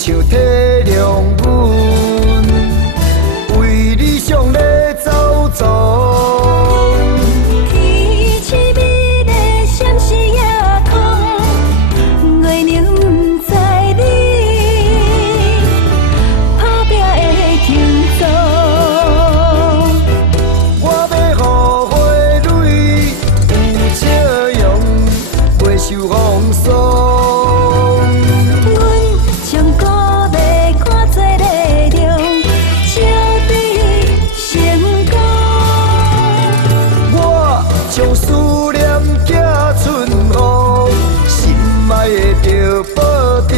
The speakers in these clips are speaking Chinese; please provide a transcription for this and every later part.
像体谅阮，为理想咧走走。天气美丽，闪烁夜空，月亮不知你，打拼的轻松。我要予花蕊有笑容，袂受风霜。将思念寄春雨，心爱的着保重。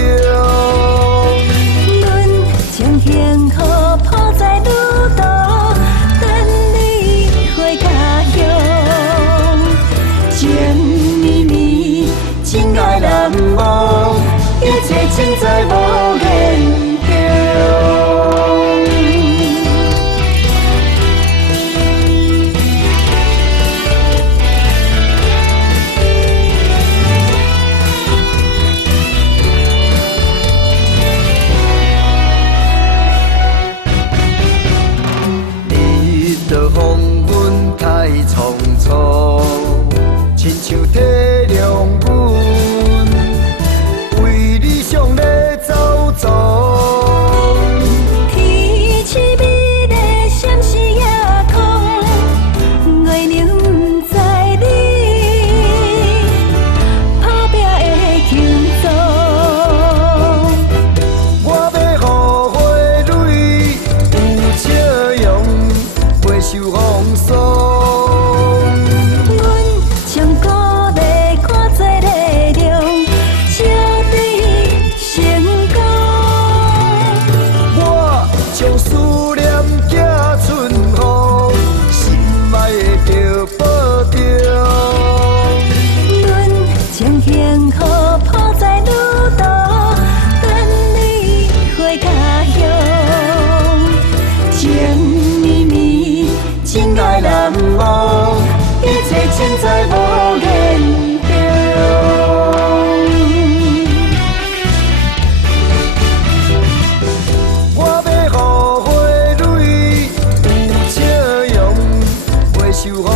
阮将幸福抱在路途，等你回家乡。情绵绵，情爱难忘，一切尽在无言中。风阮太匆匆，亲像体谅阮，为理想咧走走。天气美丽，闪烁夜空，月亮不知你，打拼的轻松。我要予花蕊有笑容，袂受风霜。阮将鼓励看做力量，笑对成功。我将思念寄春雨，心爱的着保重。阮将幸福抱在路途，等你回家乡。情绵绵，情爱难忘，一切尽在无言中。我要予花蕊有笑容，袂受风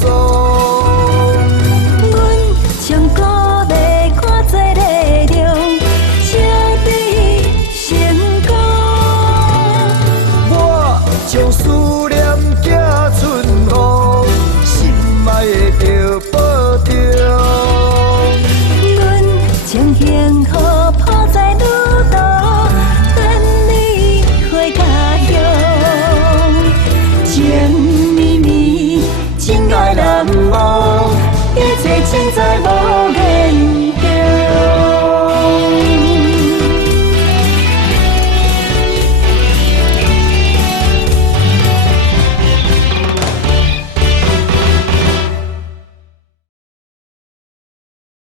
霜。阮将鼓励看做力量，笑对成功。我将思念